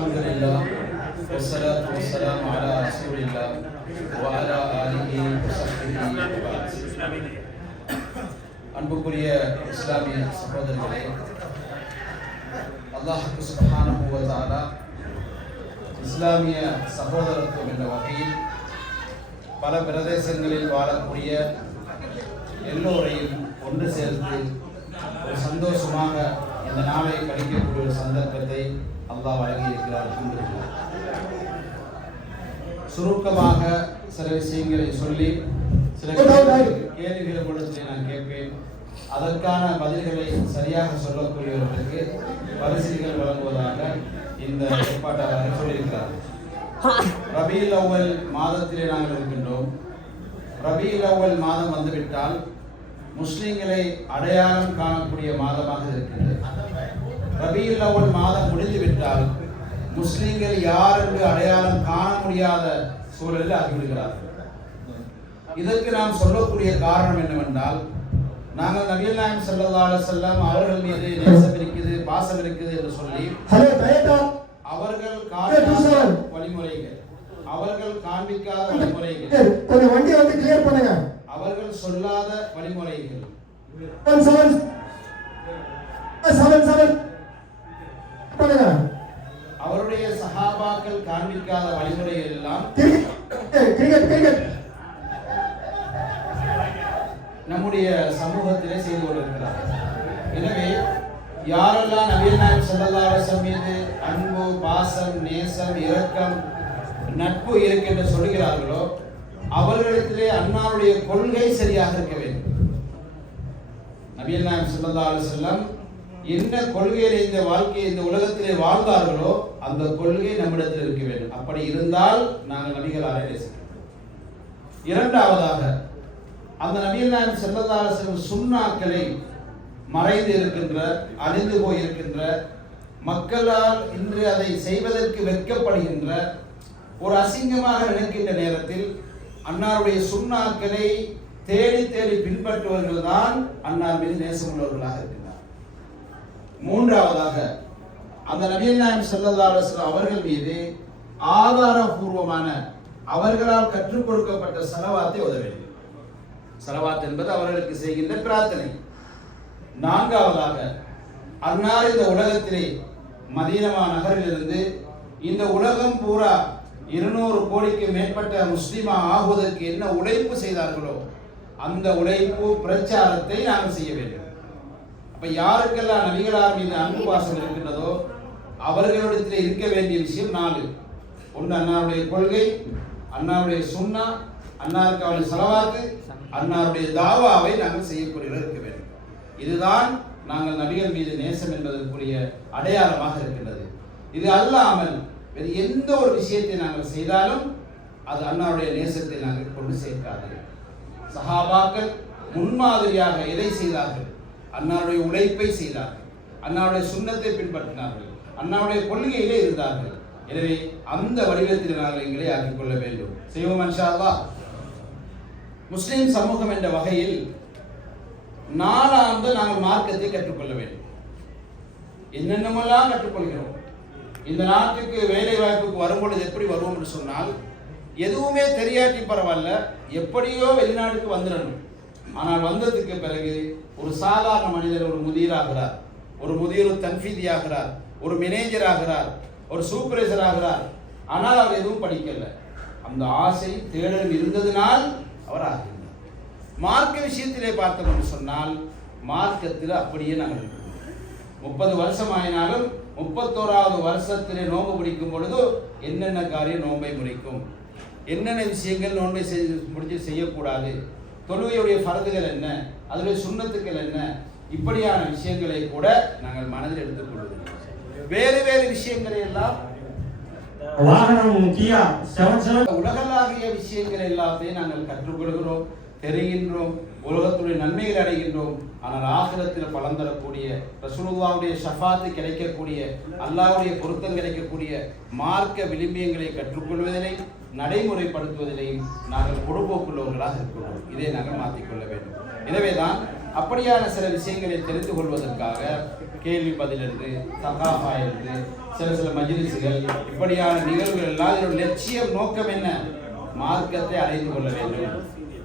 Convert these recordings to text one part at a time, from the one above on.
الحمد لله والصلاة والسلام على رسول الله وعلى آله وصحبه وبعد அன்புக்குரிய இஸ்லாமிய சகோதரர்களே அல்லாஹுக்கு சுப்ஹானஹு வ தஆலா இஸ்லாமிய சகோதரத்துவம் என்ற வகையில் பல பிரதேசங்களில் வாழக்கூடிய எல்லோரையும் ஒன்று சேர்த்து ஒரு சந்தோஷமாக இந்த நாளை கழிக்கக்கூடிய ஒரு சந்தர்ப்பத்தை அல்லாஹ் வழங்கியிருக்கிறார் இருக்கிறார் சுருக்கமாக சில விஷயங்களை சொல்லி சில கேள்விகளை கொடுத்து நான் கேட்பேன். அதற்கான பதில்களை சரியாக சொல்லக்கூடியவர்களுக்கு பரிசுகள் வழங்குவதாக இந்த ஏற்பாட்டாளர் சொல்லியிருக்கிறார். ரபியில் அவ்வல் மாதத்திலே நாங்கள் இருக்கின்றோம். ரபியில் அவ்வல் மாதம் வந்துவிட்டால் முஸ்லிம்களை அடையாளம் காணக்கூடிய மாதமாக இருக்கின்றது ரபியுல் அவ்வல் மாதம் முடிந்துவிட்டால் முஸ்லிம்கள் யார் என்று அடையாளம் காண முடியாத சூழலில் ஆகிவிடுகிறார்கள். இதற்கு நாம் சொல்லக்கூடிய காரணம் என்னவென்றால் நாங்கள் நபிகள் நாயம் அலைஹி வஸல்லம் அவர்கள் மீது நேசம் இருக்குது பாசம் இருக்குது என்று சொல்லி அவர்கள் புருஷன். வழிமுறைகள் அவர்கள் காண்பிக்காத வழிமுறைகள் கொஞ்சம் வண்டியை வந்து கிளியர் பண்ணுங்க. அவர்கள் சொல்லாத வழிமுறைகள். செவன் செவன் அவருடைய சஹாபாக்கள் காண்பிக்காத வழிமுறைகள் எல்லாம் நம்முடைய சமூகத்திலே செய்து கொண்டிருக்கிறார்கள் எனவே யாரெல்லாம் அலைஹி வஸல்லம் மீது அன்பு பாசம் நேசம் இரக்கம் நட்பு இருக்கின்ற சொல்கிறார்களோ அவர்களிடத்திலே அன்னாருடைய கொள்கை சரியாக இருக்க வேண்டும். ஸல்லல்லாஹு அலைஹி வஸல்லம் என்ன கொள்கையில இந்த வாழ்க்கையை இந்த உலகத்திலே வாழ்ந்தார்களோ அந்த கொள்கை நம்மிடத்தில் இருக்க வேண்டும். அப்படி இருந்தால் நாங்கள் நபிகளாரை நேசிக்கிறோம் இரண்டாவதாக அந்த நபிகள் நாயகம் ஸல்லல்லாஹு சுண்ணாக்களை மறைந்து இருக்கின்ற அழிந்து போயிருக்கின்ற மக்களால் இன்று அதை செய்வதற்கு வெட்கப்படுகின்ற ஒரு அசிங்கமாக நினைக்கின்ற நேரத்தில் அன்னாருடைய சுண்ணாக்களை தேடி தேடி பின்பற்றுவர்கள் தான் அன்னார் மீது நேசமுள்ளவர்களாக இருக்கின்றார் மூன்றாவதாக அந்த நபியல் நாயம் செல்லதாரசு அவர்கள் மீது ஆதாரபூர்வமான அவர்களால் கற்றுக் கொடுக்கப்பட்ட சலவாத்தை உதவ வேண்டும். சலவாத் என்பது அவர்களுக்கு செய்கின்ற பிரார்த்தனை. நான்காவதாக அன்னார் இந்த உலகத்திலே மதீனமா நகரிலிருந்து இந்த உலகம் பூரா இருநூறு கோடிக்கு மேற்பட்ட முஸ்லீமா ஆகுவதற்கு என்ன உழைப்பு செய்தார்களோ அந்த உழைப்பு பிரச்சாரத்தை நாங்கள் செய்ய வேண்டும். அப்ப யாருக்கெல்லாம் நபிகளார் மீது அன்பு பாசம் இருக்கின்றதோ அவர்களிடத்தில் இருக்க வேண்டிய விஷயம் நாலு. ஒன்று அன்னாருடைய கொள்கை அன்னாருடைய சுண்ணா அன்னாருக்கு அவளை செலவாக்கு அன்னாருடைய தாவாவை நாங்கள் செய்யக்கூடியவர் இருக்க வேண்டும். இதுதான் நாங்கள் நபிகள் மீது நேசம் என்பதற்குரிய அடையாளமாக இருக்கின்றது. இது அல்லாமல் வேறு எந்த ஒரு விஷயத்தை நாங்கள் செய்தாலும் அது அன்னாருடைய நேசத்தை நாங்கள் கொண்டு சேர்க்காது. சஹாபாக்கள் முன்மாதிரியாக எதை செய்தார்கள்? அன்னாருடைய உழைப்பை செய்தார்கள். அன்னாருடைய சுண்ணத்தை பின்பற்றினார்கள். அன்னாருடைய கொள்கையிலே இருந்தார்கள். எனவே அந்த வடிவத்தில் நாங்கள் எங்களை ஆக்கிக் கொள்ள வேண்டும். செய்வோம் அன்ஷாவா முஸ்லிம் சமூகம் என்ற வகையில் நாலாண்டு நாங்கள் மார்க்கத்தை கற்றுக்கொள்ள வேண்டும். என்னென்னமெல்லாம் கற்றுக்கொள்கிறோம்? இந்த நாட்டுக்கு வேலை வாய்ப்புக்கு வரும்பொழுது எப்படி வருவோம் என்று சொன்னால் எதுவுமே தெரியாட்டி பரவாயில்ல எப்படியோ வெளிநாட்டுக்கு வந்துடணும். ஆனால் வந்ததுக்கு பிறகு ஒரு சாதாரண மனிதர் ஒரு முதியர் ஆகிறார் ஒரு முதியர் தன்ஃபீதி ஆகிறார் ஒரு மேனேஜர் ஆகிறார். ஒரு சூப்பர்வைசர் ஆகிறார். ஆனால் அவர் எதுவும் படிக்கல. அந்த ஆசை தேடல் இருந்ததினால் அவர் ஆகின்றார் மார்க்க விஷயத்திலே பார்த்தோம் என்று சொன்னால் மார்க்கத்தில் அப்படியே நாங்கள் இருக்கிறோம் முப்பது வருஷம் ஆயினாலும் முப்பத்தோராவது வருஷத்திலே நோன்பு பிடிக்கும் பொழுது என்னென்ன காரியம் நோன்பை முறைக்கும்? என்னென்ன விஷயங்கள் நோன்பை செய் முடிச்சு செய்யக்கூடாது? தொழுகையுடைய ஃபரதுகள் என்ன? அதனுடைய சுண்ணத்துக்கள் என்ன? இப்படியான விஷயங்களை கூட நாங்கள் மனதில் எடுத்துக்கொள்வதில்லை வேறு வேறு விஷயங்களை எல்லாம் வாகனம் கியா செவன் செவன் உலகளாவிய விஷயங்கள் எல்லாத்தையும் நாங்கள் கற்றுக்கொள்கிறோம் தெரிகின்றோம் உலகத்துடைய நன்மைகள் அடைகின்றோம். ஆனால் ஆகிரத்தில் பலன் தரக்கூடிய ரசூலுல்லாவுடைய ஷஃபாத்து கிடைக்கக்கூடிய அல்லாஹ்வுடைய பொருத்தம் கிடைக்கக்கூடிய மார்க்க விளிம்பியங்களை கற்றுக்கொள்வதிலே நடைமுறைப்படுத்துவதிலேயும் நாங்கள் பொறுப்போக்குள்ளவர்களாக இருக்கிறோம் இதை நாங்கள் மாற்றிக்கொள்ள வேண்டும். எனவேதான் அப்படியான சில விஷயங்களை தெரிந்து கொள்வதற்காக கேள்வி பதிலிருந்து தகாஃபா இருந்து சில சில மஜிலிசுகள் இப்படியான நிகழ்வுகள் எல்லாம் இதனுடைய லட்சியம் நோக்கம் என்ன? மார்க்கத்தை அடைந்து கொள்ள வேண்டும்.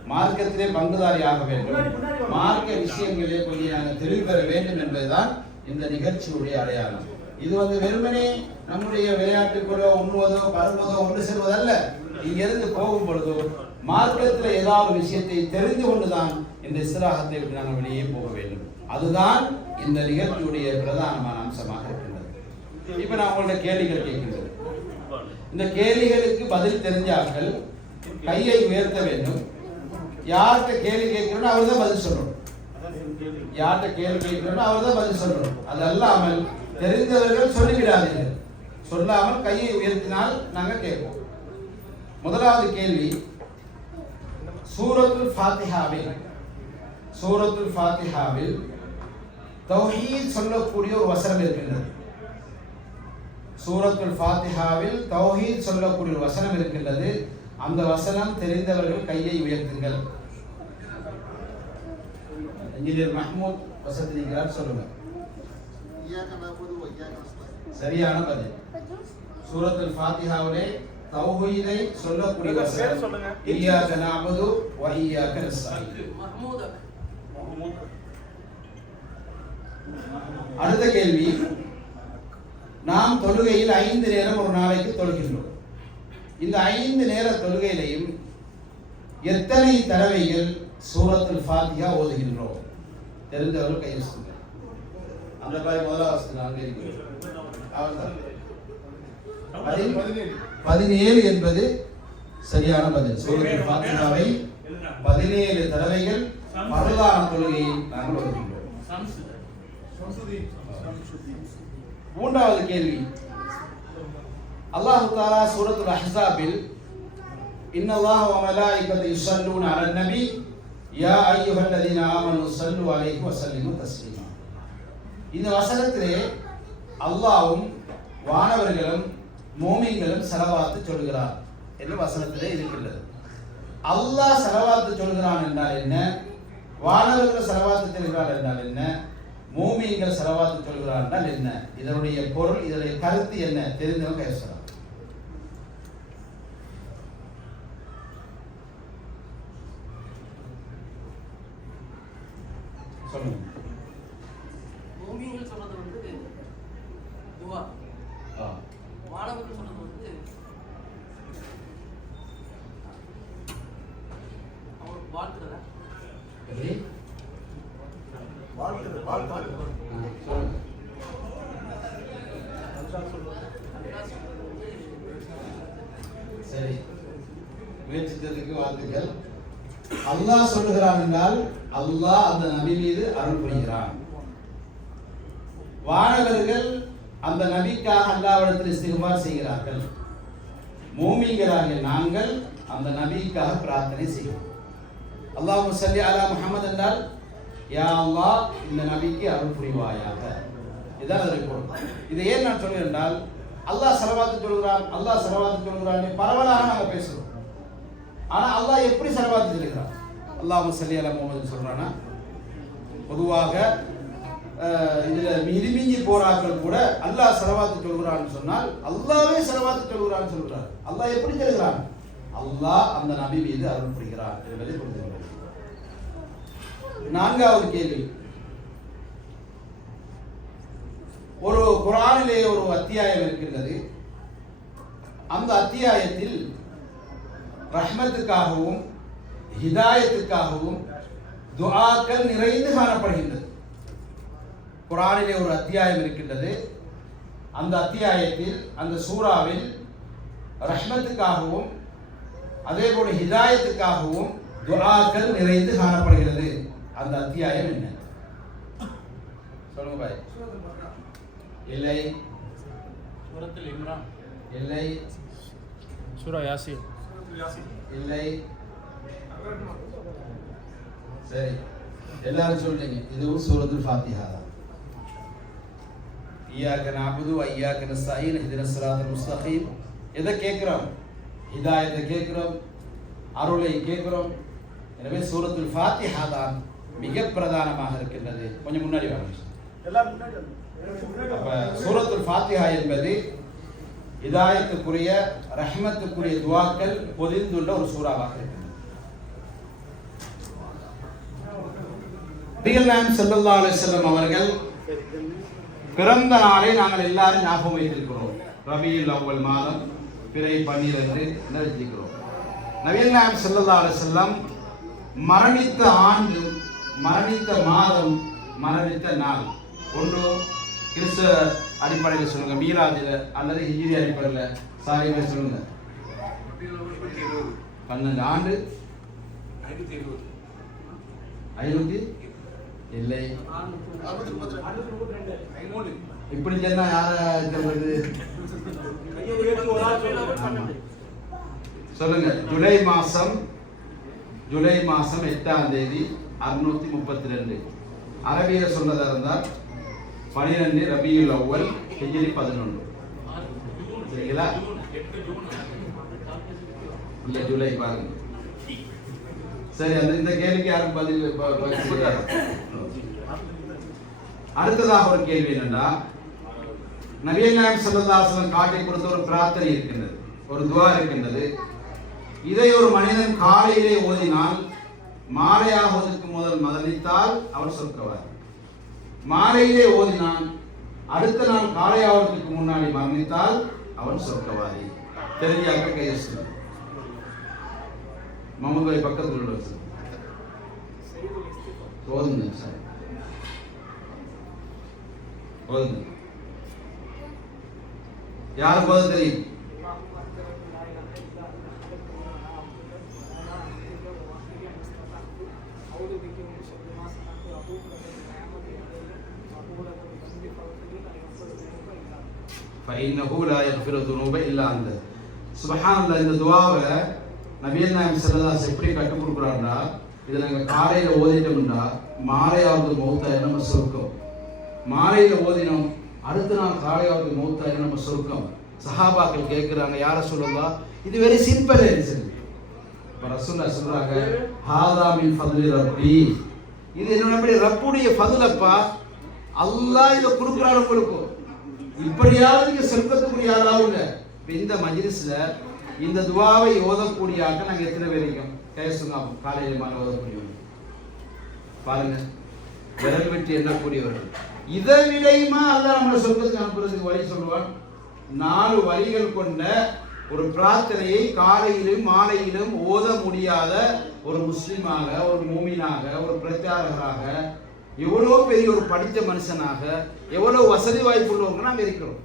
மார்க்கத்திலே பங்குதாரியாக வேண்டும். மார்க்க விஷயங்களே கொஞ்சம் நாங்கள் தெளிவு பெற வேண்டும் என்பதுதான் இந்த நிகழ்ச்சியுடைய அடையாளம். இது வந்து வெறுமனே நம்முடைய விளையாட்டுக்குள்ளோ உண்ணுவதோ பருவதோ ஒன்று செல்வதல்ல. இங்கிருந்து போகும் பொழுதோ மார்க்கத்தில் ஏதாவது விஷயத்தை தெரிந்து கொண்டுதான் இந்த இஸ்லாகத்தை விட்டு நாங்கள் வெளியே போக வேண்டும். அதுதான் இந்த நிகழ்ச்சியுடைய பிரதானமான அம்சமாக இருக்கின்றது. இப்ப நான் உங்கள்ட்ட கேள்விகள் கேட்கின்றேன். இந்த கேள்விகளுக்கு பதில் தெரிஞ்சார்கள் கையை உயர்த்த வேண்டும். யார்கிட்ட கேள்வி கேட்கிறோம் அவர் தான் பதில் சொல்லணும். யார்கிட்ட கேள்வி கேட்கிறோம் அவர் தான் பதில் சொல்லணும். அது அல்லாமல் தெரிந்தவர்கள் சொல்லிவிடாதீர்கள். சொல்லாமல் கையை உயர்த்தினால் நாங்கள் கேட்போம். முதலாவது கேள்வி சூரத்துல் ஃபாத்திஹாவில் சூரத்துல் ஃபாத்திஹாவில் தௌஹீத் சொல்லக்கூடிய ஒரு வசனம் இருக்கின்றது சூரத்துல் ஃபாத்திஹாவில் தௌஹீத் சொல்லக்கூடிய ஒரு வசனம் இருக்கின்றது அந்த வசனம் தெரிந்தவர்கள் கையை உயர்த்துங்கள் இன்ஜினியர் மஹமூத் வசத்தினிக்கிறார் சொல்லுங்கள் சரியான பதில் சூரத்துல் ஃபாத்திஹாவிலே தௌஹீதை சொல்லக்கூடிய வசனம் இய்யாக நஅபுது வ இய்யாக நஸ்தஈன் அடுத்த கேள்வி. நாம் தொழுகையில் ஐந்து நேரம் ஒரு நாளைக்கு தொழுகின்றோம். இந்த ஐந்து நேர தொழுகையிலையும் எத்தனை தடவைகள் சூரத்துல் ஃபாத்திஹா ஓதுகின்றோம்? தெரிந்தவர்கள் கை வச்சுங்க அந்த அங்கே இருக்கிறது அவர்தான். பதில் பதினேழு. பதினேழு என்பது சரியான பதில். சூரத்தில் ஃபாத்திஹாவை பதினேழு தடவைகள் பரலான தொழுகையில் நாங்கள் ஓதுகின்றோம் மூன்றாவது கேள்வி. அல்லாஹு தாலா சூரத்துல் அஹ்ஸாபில் இன்னல்லாஹ வ மலாயிகத்து யுஸல்லூன அலன் நபி யா அய்யுஹல்லதீன ஆமனு ஸல்லு அலைஹி வ ஸல்லிமு தஸ்லீமா. இந்த வசனத்திலே அல்லாஹ்வும் வானவர்களும் மோமின்களும் செலவாத்து சொல்கிறார் என்று வசனத்திலே இருக்கின்றது? அல்லாஹ் செலவாத்து சொல்கிறான் என்றால் என்ன? வானவர்கள் செலவாத்து சொல்கிறார் என்றால் என்ன? மூமியங்கள் செலவாத்து சொல்கிறார் என்றால் என்ன? இதனுடைய பொருள் இதனுடைய கருத்து என்ன? தெரிந்தவங்க பேசலாம் சொல்லுங்க பூமிகள் சொன்னது வந்து துவா ஆ. மாணவர்கள் சொன்னது வந்து அவர் வாழ்த்துறதா எப்படி? வாழ்த்துறது வாழ்த்துறது ஆ, சொல்லுங்க அல்லாஹ் சொல்றது வந்து சரி முயற்சித்ததுக்கு வாழ்த்துக்கள் அல்லாஹ் சொல்லுகிறான் என்றால் அல்லாஹ் அந்த நபி மீது அருள் புரிகிறான். வானவர்கள் அந்த நபிக்காக அல்லாவிடத்தில் இஸ்திகுபார் செய்கிறார்கள். மூமிங்களாகிய நாங்கள் அந்த நபிக்காக பிரார்த்தனை செய்வோம். அல்லாஹ் சல்லி அலா முகமது என்றால் யா அல்லாஹ் இந்த நபிக்கு அருள் புரிவாயாக. இதுதான் அதற்கு பொருள். இதை ஏன் நான் சொல்கிறேன் என்றால் அல்லாஹ் செலவாத்து சொல்கிறான் அல்லாஹ் செலவாத்து சொல்கிறான் பரவலாக நாங்கள் பேசுகிறோம் ஆனா அல்லாஹ் எப்படி செலவாத்து சொல்கிறான் அல்லாஹ் சல்லி அலா முகமது சொல்றானா பொதுவாக அஹ், இதுல மிதிமிஞ்சி போராக்கள் கூட அல்லாஹ் செலவாத்து சொல்கிறான்னு சொன்னால் அல்லாவே செலவாத்து சொல்கிறான்னு சொல்கிறார் அல்லாஹ் எப்படி சொல்கிறான்? அல்லாஹ் அந்த நபி மீது அருள் புரிகிறார் என்பதை புரிந்து கொள்ள நான்காவது கேள்வி. ஒரு குரானிலே ஒரு அத்தியாயம் இருக்கின்றது. அந்த அத்தியாயத்தில் ரஹ்மத்துக்காகவும் ஹிதாயத்துக்காகவும் துஆக்கள் நிறைந்து காணப்படுகின்றது. குரானிலே ஒரு அத்தியாயம் இருக்கின்றது. அந்த அத்தியாயத்தில் அந்த சூறாவில் ரஹ்மத்துக்காகவும் அதே போல ஹிதாயத்துக்காகவும் துஆக்கள் நிறைந்து காணப்படுகிறது. அந்த அத்தியாயம் என்ன? சொல்லுங்க பாய். இல்லை. இல்லை. சூரா யாசின். இல்லை. சரி. எல்லாரும் சொல்லுங்க. இதுவும் சூரத்துல் ஃபாத்திஹா. தான் இய்யாக நஅபுது வ இய்யாக நஸ்தஈன் இஹ்தினஸ் ஸிராத்தல் முஸ்தகீம். எதை கேட்கிறோம்? ஹிதாயத்தை கேட்கிறோம். அருளை கேட்கிறோம். எனவே சூரத்துல் ஃபாத்திஹா தான் மிக பிரதானமாக இருக்கின்றது. கொஞ்சம் முன்னாடி வாங்க. சூரத்துல் ஃபாத்திஹா என்பது இதாயத்துக்குரிய ரஹ்மத்துக்குரிய துவாக்கள் பொதிந்துள்ள ஒரு சூறாவாக இருக்கிறது நபிகள் நாயம் செல்லம் அவர்கள் பிறந்த நாளை நாங்கள் எல்லாரும் ஞாபகம் வைத்திருக்கிறோம். ரபியில் அவ்வள் மாதம் பிறை பன்னிரண்டு நிறைஞ்சிக்கிறோம் நபிகள் நாயம் செல்லல்லா அலைஹி மரணித்த ஆண்டு மரணித்த மாதம் மரணித்த நாள். ஒன்று கிறிஸ்த அடிப்படையில் சொல்லுங்க. மீராஜில் அல்லது ஹிஜிரி அடிப்படையில் சாரியில் சொல்லுங்க. பன்னெண்டு ஆண்டு. ஐநூத்தி இல்லை. இப்படி சொன்னா யார சொல்றது சொல்லுங்க. ஜூலை மாசம் ஜூலை மாசம் எட்டாம் தேதி அறுநூத்தி முப்பத்தி ரெண்டு. அரபியில சொன்னதா இருந்தால் பனிரெண்டு ரபியுல் அவ்வல் ஹிஜ்ரி பதினொன்று. சரிங்களா? இல்ல ஜூலை பாருங்க. சரி அந்த இந்த கேள்விக்கு யாரும் பதில் அடுத்ததாக ஒரு கேள்வி என்னன்னா நபிகள் நாயம் காட்டி கொடுத்த ஒரு பிரார்த்தனை இருக்கின்றது ஒரு துவா இருக்கின்றது. இதை ஒரு மனிதன் காலையிலே ஓதினால் மாலையாகுவதற்கு முதல் மதனித்தால் அவர் சொர்க்கவார் மாலையிலே ஓதினான். அடுத்த நாள் காலையாவதற்கு முன்னாடி மரணித்தால் அவன் சொர்க்கவாதி தெரிஞ்சாக்க கையசு மமதுவை பக்கத்தில் உள்ள ஓதுங்க சார் ஓதுங்க. யாருக்கு ஓத தெரியும்? ஃபைன்னஹு லா யக்ஃபிரு துனூப இல்லா அந்த சுபஹானல்லாஹ் இந்த துவாவை நபியல் நாயம் செல்லதாஸ் எப்படி கற்றுக் கொடுக்குறாருன்னா இதை நாங்கள் காலையில் ஓதிட்டோம்னா மாலையாவது மௌத்தாய் நம்ம சுருக்கம்? மாலையில் ஓதினோம் அடுத்த நாள் காலையாவது மௌத்தாய் நம்ம சுருக்கம்? சஹாபாக்கள் கேட்குறாங்க யாரை சொல்லலாம் இது வெரி சிம்பிள் சொல்லி இப்போ ரசூல்லா சொல்கிறாங்க ஹாதா மின் ஃபதுலி ரப்பி. இது என்னோட ரப்புடைய ஃபதுலப்பா அல்லாஹ் இதை கொடுக்குறாரு கொடுக்கும் இப்படியாவது நீங்க செலுத்தக்கூடிய யாராவது இந்த மஜிலிஸ்ல இந்த துவாவை ஓதக்கூடிய ஆக்க நாங்க எத்தனை பேர் இருக்கோம்? கையசுங்க காலையில மாதிரி ஓதக்கூடியவங்க பாருங்க. விரல் என்ன எண்ணக்கூடியவர்கள் இதை விடையுமா அதான் நம்மளை சொர்க்கத்துக்கு அனுப்புறதுக்கு வழி சொல்லுவான் நாலு வழிகள் கொண்ட ஒரு பிரார்த்தனையை காலையிலும் மாலையிலும் ஓத முடியாத ஒரு முஸ்லீமாக ஒரு மூமினாக ஒரு பிரச்சாரகராக எவ்வளோ பெரிய ஒரு படித்த மனுஷனாக எவ்வளோ வசதி வாய்ப்பு உள்ளவங்க நாம் இருக்கிறோம்.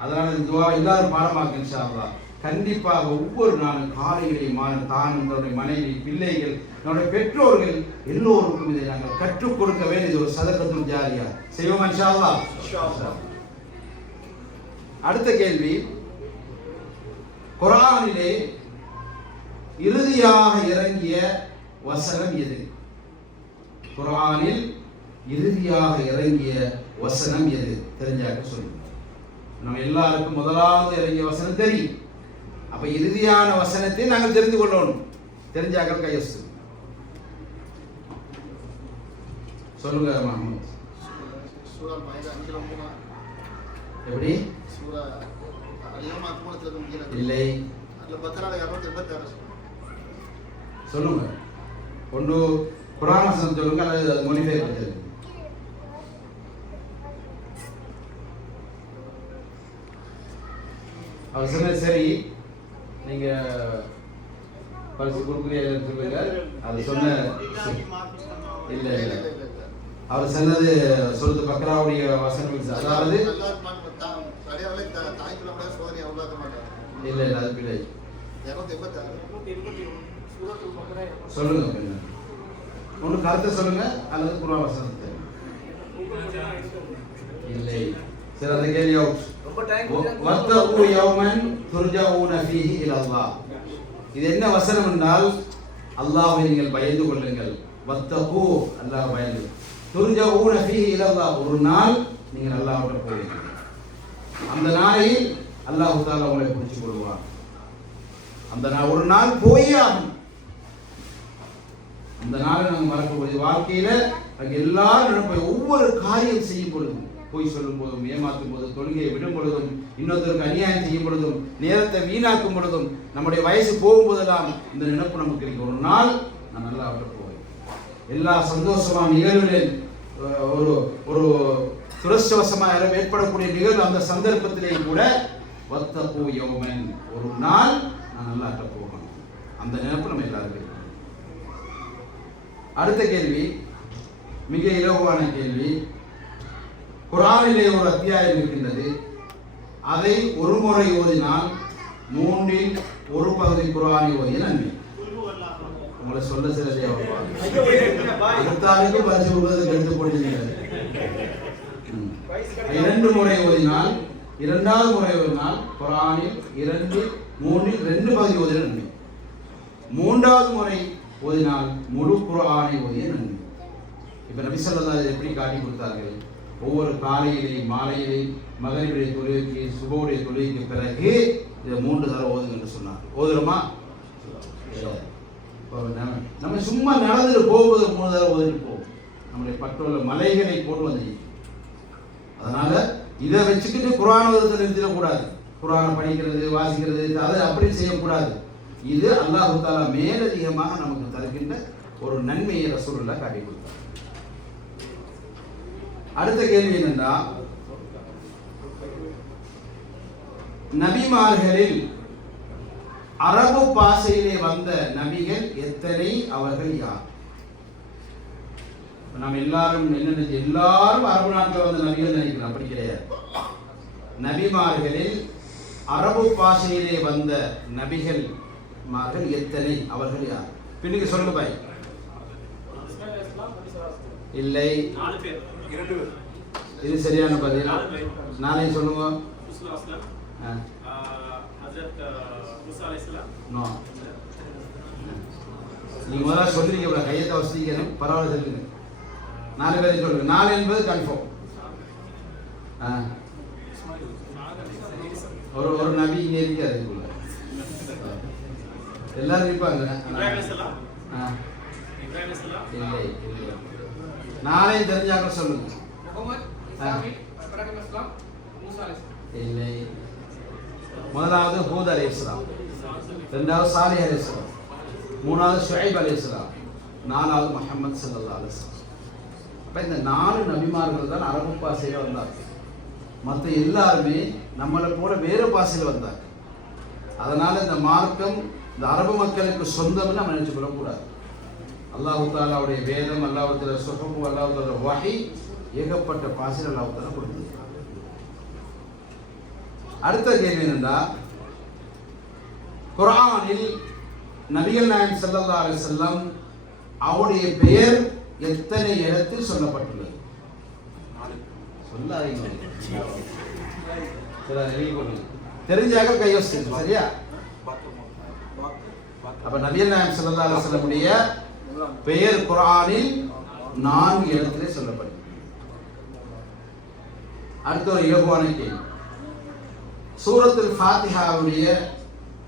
அதனால இந்த துவா எல்லாரும் பாடமாக்க இன்ஷா அல்லாஹ். கண்டிப்பாக ஒவ்வொரு நாளும் காலையிலே மாற தான் நம்முடைய மனைவி பிள்ளைகள் நம்முடைய பெற்றோர்கள் எல்லோருக்கும் இதை நாங்கள் கற்றுக் கொடுக்க வேண்டியது ஒரு சதக்கத்தும் ஜாரியா. செய்வோம் இன்ஷா அல்லாஹ்? அடுத்த கேள்வி. குரானிலே இறுதியாக இறங்கிய வசனம் எது? குரானில் இறுதியாக இறங்கிய வசனம் எது? தெரிஞ்சாக்க சொல்லுங்க. நம்ம எல்லாருக்கும் முதலாவது இறங்கிய வசனம் தெரியும். அப்ப இறுதியான வசனத்தை நாங்கள் தெரிந்து கொள்ளணும். தெரிஞ்சாக்க கையசு சொல்லுங்க மஹமூத். எப்படி? இல்லை. சொல்லுங்க. ஒன்று வசனம் சொல்லுங்க அல்லது மொழிபெயர்ப்பு சொல்லுங்க அவர் சொன்னது சரி. நீங்க பரிசு கொடுக்குறீங்க சொல்லுங்க அது சொன்ன இல்ல இல்ல. அவர் சொன்னது சொல்றது பக்ராவுடைய வசனம் அதாவது சரியாவே தாய்க்குள்ள இல்ல இல்ல அது பிள்ளை சொல்லுங்க ஒன்று கருத்தை சொல்லுங்க அல்லது குரான் வசனத்தை. இல்லை. சரி அந்த கேள்வி வத்தகு யௌமன் துர்ஜஊன ஃபீஹி இலல்லாஹ் இது என்ன வசனம் என்றால் அல்லாஹ்வை நீங்கள் பயந்து கொள்ளுங்கள். வத்தகு அல்லாஹ் பயந்து. துர்ஜஊன ஃபீஹி இலல்லாஹ் ஒரு நாள் நீங்கள் அல்லாஹ்விடம் போவீங்க அந்த நாளில் அல்லாஹ் தஆலா உங்களை பிடிச்சு கொள்வார் அந்த நாள் ஒரு நாள் போயே ஆகும். அந்த நாளை நாங்கள் மறக்கக்கூடிய வாழ்க்கையில எல்லாரும் ஒவ்வொரு காரியம் செய்யும் பொழுது பொய் சொல்லும் போதும் ஏமாற்றும் போதும் தொழுகையை விடும் பொழுதும் இன்னொருத்தருக்கு அநியாயம் செய்யும் பொழுதும் நேரத்தை வீணாக்கும் பொழுதும் நம்முடைய வயசு போகும்போதெல்லாம் இந்த நினைப்பு நமக்கு இருக்கு. ஒரு நாள் நான் நல்லா விட போவேன். எல்லா சந்தோஷமான நிகழ்வுகளில் ஒரு ஒரு துரஷ்டவசமாக ஏற்படக்கூடிய நிகழ்வு அந்த சந்தர்ப்பத்திலேயும் கூட வத்த பூ யோமன். ஒரு நாள் நான் நல்லா போகணும். அந்த நினைப்பு நம்ம எல்லாருக்கும் அடுத்த கேள்வி மிக இலகுவான கேள்வி குரானிலே ஒரு அத்தியாயம் இருக்கின்றது. அதை ஒரு முறை ஓதினால் மூன்றில் ஒரு பகுதி குரானை ஓதிய நன்மை. உங்களை சொல்ல சில அடுத்தாருக்கு பரிசு கொடுப்பதற்கு எடுத்து போடுகிறது இரண்டு முறை ஓதினால் இரண்டாவது முறை ஓதினால் குரானில் இரண்டு மூன்றில் ரெண்டு பகுதி ஓதின நன்மை. மூன்றாவது முறை ஓதினால் முழு குரானை ஓதிய நன்மை. இப்ப நபி சொல்லா எப்படி காட்டி கொடுத்தார்கள்? ஒவ்வொரு காலையிலையும் மாலையிலையும் மகரிபுடைய தொழுகைக்கு சுபவுடைய தொழுகைக்கு பிறகு இதை மூன்று தடவை ஓதுங்க என்று சொன்னார். ஓதுறோமா? நம்ம சும்மா நடந்துட்டு போகும்போது மூணு தடவை ஓதிட்டு போவோம். நம்முடைய பட்டுள்ள மலைகளை போட்டு வந்து அதனால இதை வச்சுக்கிட்டு குரான் ஓதுறதை நிறுத்திடக்கூடாது. குரானை படிக்கிறது வாசிக்கிறது அதை அப்படி செய்யக்கூடாது. இது அல்லாஹு தாலா மேலதிகமாக நமக்கு தருகின்ற ஒரு நன்மையை ரசூலுல்லாஹ் காட்டி கொடுத்தார். அடுத்த கேள்வி என்னென்றா? நபிமார்களில் அரபு பாஷையிலே வந்த நபிகள் எத்தனை? அவர்கள் யார்? நம்ம எல்லாரும் என்ன எல்லாரும் அரபு நாட்டில் வந்த நபிகள் நினைக்கிறோம் அப்படி கிடையாது. நபிமார்களில் அரபு பாஷையிலே வந்த நபிகள் மார்கள் எத்தனை? அவர்கள் யார்? பின்னுக்கு சொல்லுங்க பாய். இல்லை. இது சரியான பதில்? நாளையும் சொல்லுங்க. ஆ. நீங்க முதல்ல சொல்றீங்க இவ்வளவு கையத்தை வசதிக்கணும் பரவாயில்ல சொல்லுங்க நாலு பேரை சொல்லுங்க. நாலு என்பது கன்ஃபார்ம் ஒரு ஒரு நபி இங்கே இருக்கு அதுக்குள்ள எல்லாரும் இருப்பாங்க. இல்லை இல்லை. நாளையும் தெரிஞ்சாக்க சொல்லுங்க. முகமது இஸ்லாம் இல்லை. முதலாவது ஹூத் அலி இஸ்லாம் ரெண்டாவது சாலிஹ் அலி இஸ்லாம் மூணாவது ஷுஐப் அலி இஸ்லாம் நாலாவது முஹம்மது ஸல்லல்லாஹு அலைஹி வஸல்லம் அப்ப இந்த நாலு நபிமார்கள் தான் அரபு பாஷையில வந்தாங்க மற்ற எல்லாருமே நம்மளை போல வேறு பாஷையில் வந்தாங்க அதனால இந்த மார்க்கம் இந்த அரபு மக்களுக்கு சொந்தம்னு நம்ம நினைச்சு கொள்ளக்கூடாது அல்லாஹு தாலாவுடைய வேதம் அல்லாஹு தாலா சுகப்பு அல்லாஹு வகை ஏகப்பட்ட பாசில் அல்லாஹு தாலா கொடுத்திருக்கிறார். அடுத்த கேள்வி என்னன்னா குரானில் நபிகள் நாயம் ஸல்லல்லாஹு அலி செல்லம் அவருடைய பெயர் எத்தனை இடத்தில் சொல்லப்பட்டுள்ளது? சொல்லாதீங்க. தெரிஞ்சாக கையோசிச்சு சரியா? அப்ப நபிகள் நாயம் ஸல்லல்லாஹு அலி செல்லமுடைய பெயர் குர்ஆனில் நான்கு இடத்திலே சொல்லப்பட்டிருக்கு அடுத்த ஒரு இலகுவான கேள்வி. சூரத்துல் ஃபாத்திஹாவுடைய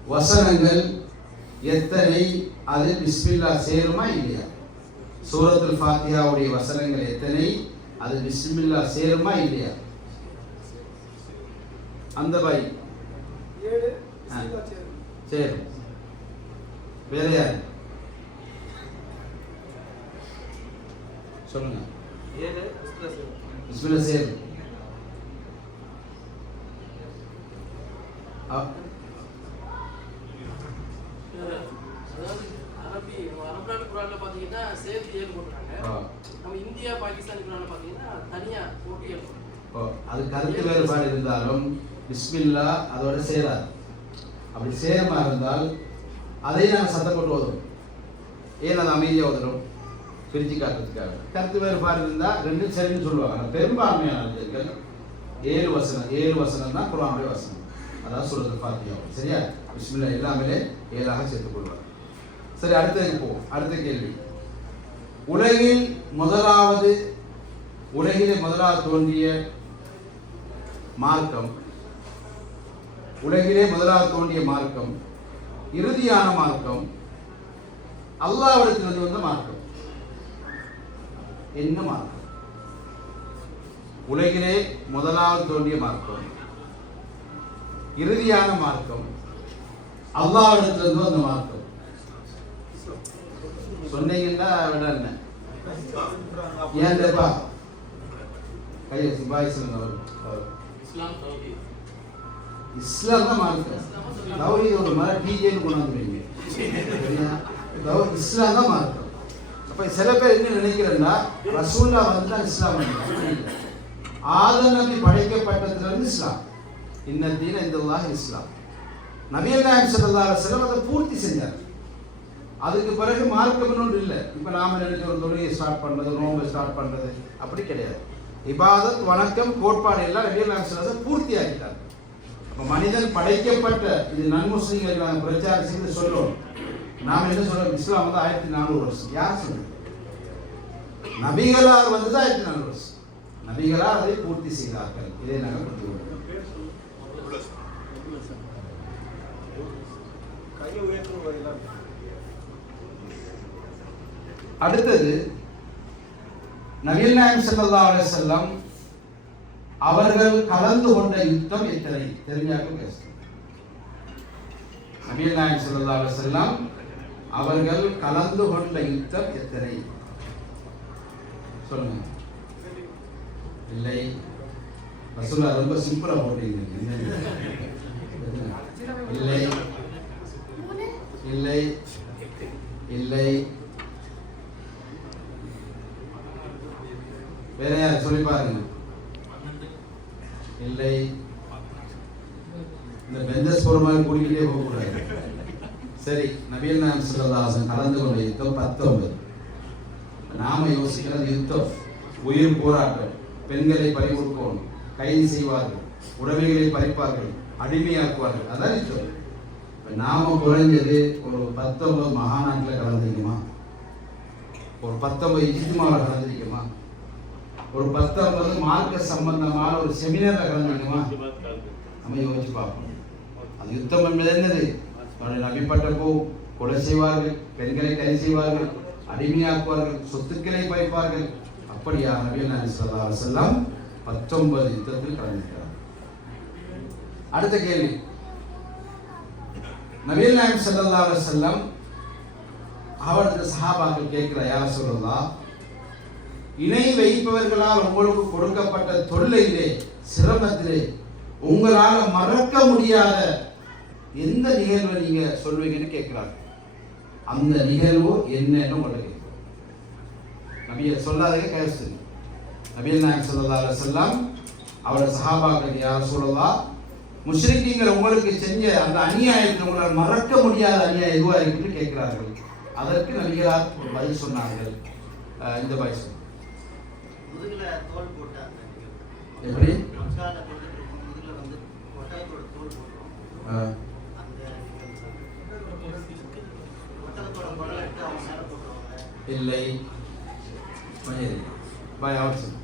வசனங்கள் எத்தனை? அது பிஸ்மில்லா சேருமா இல்லையா? சூரத்துல் ஃபாத்திஹாவுடைய வசனங்கள் எத்தனை? அது பிஸ்மில்லா சேருமா இல்லையா? அந்த பாய். ஆ. சேரும். வேற யார் சொல்லுங்க ஏழு பிஸ்மில்லா பிஸ்மில்லா சேரும் அ- அதாவது அரபி அரபு நாட்டு குரான்ல பாத்தீங்கன்னா சேர்த்து ஏழு போட்டுருக்காங்க. ஆ. நம்ம இந்தியா பாகிஸ்தான் பாத்தீங்கன்னா தனியா போட்டு ஏழு அது கருத்து வேறுபாடு இருந்தாலும் பிஸ்மில்லா அதோட சேராது. அப்படி சேரமா இருந்தால் அதை நாங்கள் சத்தம் போட்டு ஓதும் ஏன் அது அமைதியாக ஓதுறோம்? பிரித்து காட்டுறதுக்காக. கருத்து வேறுபாடு இருந்தால் ரெண்டும் சரின்னு சொல்லுவாங்க. பெரும்பான்மையான அறிஞர்கள் ஏழு வசனம் ஏழு வசனம் தான் குரானுடைய வசனம். அதான் சொல்றது பாத்தியாவும் சரியா? பிஸ்மில்லா எல்லாமே ஏழாக சேர்த்துக் கொள்வார் சரி அடுத்ததுக்கு போவோம். அடுத்த கேள்வி. உலகில் முதலாவது உலகிலே முதலாவது தோன்றிய மார்க்கம் உலகிலே முதலாவது தோன்றிய மார்க்கம் இறுதியான மார்க்கம் அல்லாவிடத்திலிருந்து வந்த மார்க்கம். என்ன மார்க்கம்? உலகிலே முதலாவது தோன்றிய மார்க்கம். இறுதியான மார்க்கம். அல்லாவிடத்திலிருந்து வந்த மார்க்கம். சொன்னீங்கன்னா விட என்ன? ஏன்டப்பா கையை சிபாய் சொல்லுங்க. அவர். இஸ்லாம் தான் மார்க்கம். தௌஹீத் ஒரு மர டிஜேன்னு கொண்டு வந்துருவீங்க சரியா? தௌ- இஸ்லாம் தான் மார்க்கம். இப்போ சில பேர் என்ன நினைக்கிறேன்னா ரசூல்லா வந்து தான் இஸ்லாம் ஆத ஆதம் நபி படைக்கப்பட்டதுலேருந்து இஸ்லாம். இன்ன தீன இந்த இஸ்லாம். நபியல் நாயகம் ஸல்லல்லாஹு அதை பூர்த்தி செஞ்சார். அதுக்கு பிறகு மார்க்கம் ஒன்று இல்லை. இப்போ நாம நினைச்ச ஒரு தொழிலை ஸ்டார்ட் பண்ணுறது நோம்பை ஸ்டார்ட் பண்ணுறது அப்படி கிடையாது. இபாதத் வணக்கம் கோட்பாடு எல்லாம் நபியல் நாயகம் ஸல்லல்லாஹு பூர்த்தி ஆகிட்டார் அப்போ மனிதன் படைக்கப்பட்ட இது நன்முஸ்லிம்களுக்கு நாங்கள் பிரச்சாரம் செய்து சொல்றோம் நாம என்ன சொல்றோம்? இஸ்லாம் வந்து ஆயிரத்தி நானூறு வருஷம். யார் சொல்றது? நபிகளார் வந்து தான் ஆயிரத்தி வருஷம் நபிகளார் அதை பூர்த்தி செய்தார்கள். இதை நாங்கள் புரிந்து கொள்கிறோம். அடுத்தது நபிகள் நாயகம் செல்லல்லா அலைஹி அவர்கள் கலந்து கொண்ட யுத்தம் எத்தனை? தெரிஞ்சாக்க பேசுங்க நபிகள் நாயம் செல்லல்லா செல்லம் அவர்கள் கலந்து கொண்ட யுத்தம் எத்தனை? சொல்லுங்க. இல்லை. ரசூலா ரொம்ப சிம்பிளா போட்டீங்க இல்லை. இல்லை. இல்லை. வேற யார்? சொல்லி பாருங்க. இல்லை. இந்த பெந்தஸ் போற மாதிரி கூட்டிக்கிட்டே போகக்கூடாது. சரி. நவீன நாயம் சொல்லதாசன் கலந்து கொண்டு யுத்தம் பத்தொன்பது. நாம யோசிக்கிறது யுத்தம். உயிர் போராட்டம். பெண்களை பறி கொடுக்கணும் கைது செய்வார்கள். உடமைகளை பறிப்பார்கள். அடிமையாக்குவார்கள். அதான் யுத்தம். நாம குறைஞ்சது ஒரு பத்தொன்பது மகாநாட்டில் கலந்துருக்குமா ஒரு பத்தொன்பது இஜித்துமாவில் கலந்துருக்குமா ஒரு பத்தொன்பது மார்க்க சம்பந்தமான ஒரு செமினார்ல கலந்துருக்குமா நம்ம யோசிச்சு பார்ப்போம். அது யுத்தம் என்பது என்னது? அவருடைய நபிப்பட்ட போ கொலை செய்வார்கள். பெண்களை கைது செய்வார்கள். அடிமையாக்குவார்கள் சொத்துக்களை பறிப்பார்கள். அப்படியா நபி நபி ஸல்லல்லாஹு பத்தொன்பது யுத்தத்தில் கலந்துக்கிறார் அடுத்த கேள்வி. நபிகள் நாயகம் சல்லா செல்லம் அவரது சஹாபாக்கள் கேட்கிற யார் சொல்லலாம் இணை வைப்பவர்களால் உங்களுக்கு கொடுக்கப்பட்ட தொல்லையிலே சிரமத்திலே உங்களால மறக்க முடியாத எந்த நிகழ்வை நீங்க சொல்வீங்கன்னு கேட்கிறாங்க அந்த நிகழ்வு என்னன்னு உங்களுக்கு நபியை சொல்லாதே கேசு நபியல் நாயகம் ஸல்லல்லாஹு அலைஹி வஸல்லம் அவரோட சஹாபாக்கள் யார் சொல்லலாம் முஸ்லிக்கீங்கள் உங்களுக்கு செஞ்ச அந்த அநியாயத்தை உங்களால் மறக்க முடியாத அநியாயம் எதுவாக இருக்குன்னு கேட்கிறார்கள். அதற்கு நபிகளார் ஒரு பதில் சொன்னார்கள். இந்த போட்டாங்க எப்படி? இல்லை. பாய் அவசியம்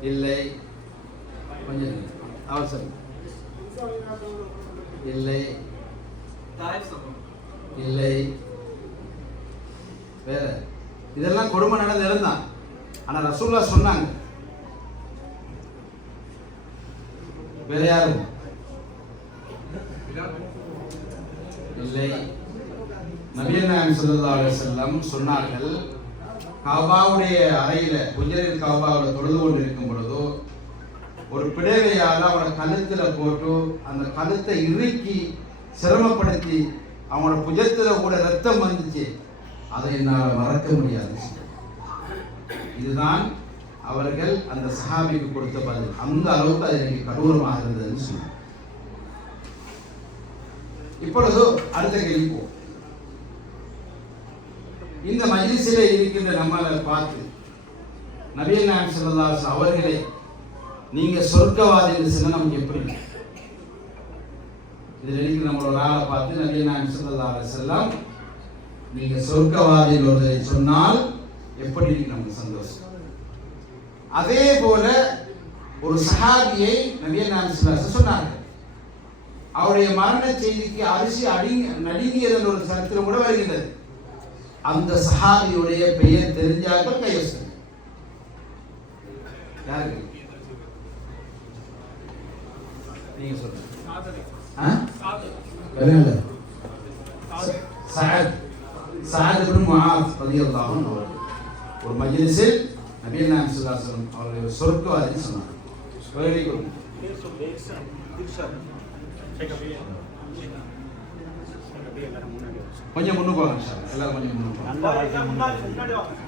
இல்லை. மஞ்சள் அவசரம் இல்லை. இல்லை. வேற. இதெல்லாம் கொடுமை நடந்த இருந்தான் ஆனா ரசூல்லா சொன்னாங்க. வேற யாரும் இல்லை. நபிகள் நாயகம் செல்லம் சொன்னார்கள் காபாவுடைய அறையில குஜரில் காபாவில் தொழுது கொண்டு இருக்கும் பொழுதோ ஒரு பிடவையால் அவனை கழுத்துல போட்டு அந்த கழுத்தை இறுக்கி சிரமப்படுத்தி அவனோட புஜத்துல கூட ரத்தம் வந்துச்சு. அதை என்னால் மறக்க முடியாது இதுதான் அவர்கள் அந்த சஹாபிக்கு கொடுத்த பதில். அந்த அளவுக்கு அது எனக்கு கடூரமாக இருந்ததுன்னு சொன்னார் இப்பொழுது அடுத்த கேள்வி இந்த மஜ்லிஸிலே இருக்கின்ற நம்மளை பார்த்து நவீன நாயகம் செல்லதாஸ் அவர்களே நீங்க சொர்க்கவாதி என்று சொன்னா நமக்கு எப்படி? இதில் இருக்கிற நம்மளோட ஆளை பார்த்து நவீன நாயகம் ஸல்லல்லாஹு அலைஹி நீங்க சொர்க்கவாதி என்று சொன்னால் எப்படி இருக்கு நமக்கு சந்தோஷம்? அதே போல ஒரு சஹாபியை நவீன நாயம் ஸல்லல்லாஹு சொன்னார்கள். அவருடைய மரண செய்திக்கு அரிசி அடிங்க நடுங்கியது ஒரு சரித்திரம் கூட வருகின்றது அந்த சஹாபியுடைய பெயர் தெரிஞ்சாக்க கையசு யாருக்கு நீங்க சொல்லுங்க ஆ? விளங்கல. சஅத் முஆத் ரலியல்லாஹு அன்ஹு அவர்கள். ஒரு மஜ்லிஸில் நபிகள் நாயகம் ஸல்லல்லாஹு அலைஹி வஸல்லம் அவர்கள் சொர்க்கவாதின்னு சொன்னாங்க கொஞ்சம் முன்னுக்கு வாங்க அல்லாஹ். எல்லாரும் கொஞ்சம் முன்னுக்கு வாங்க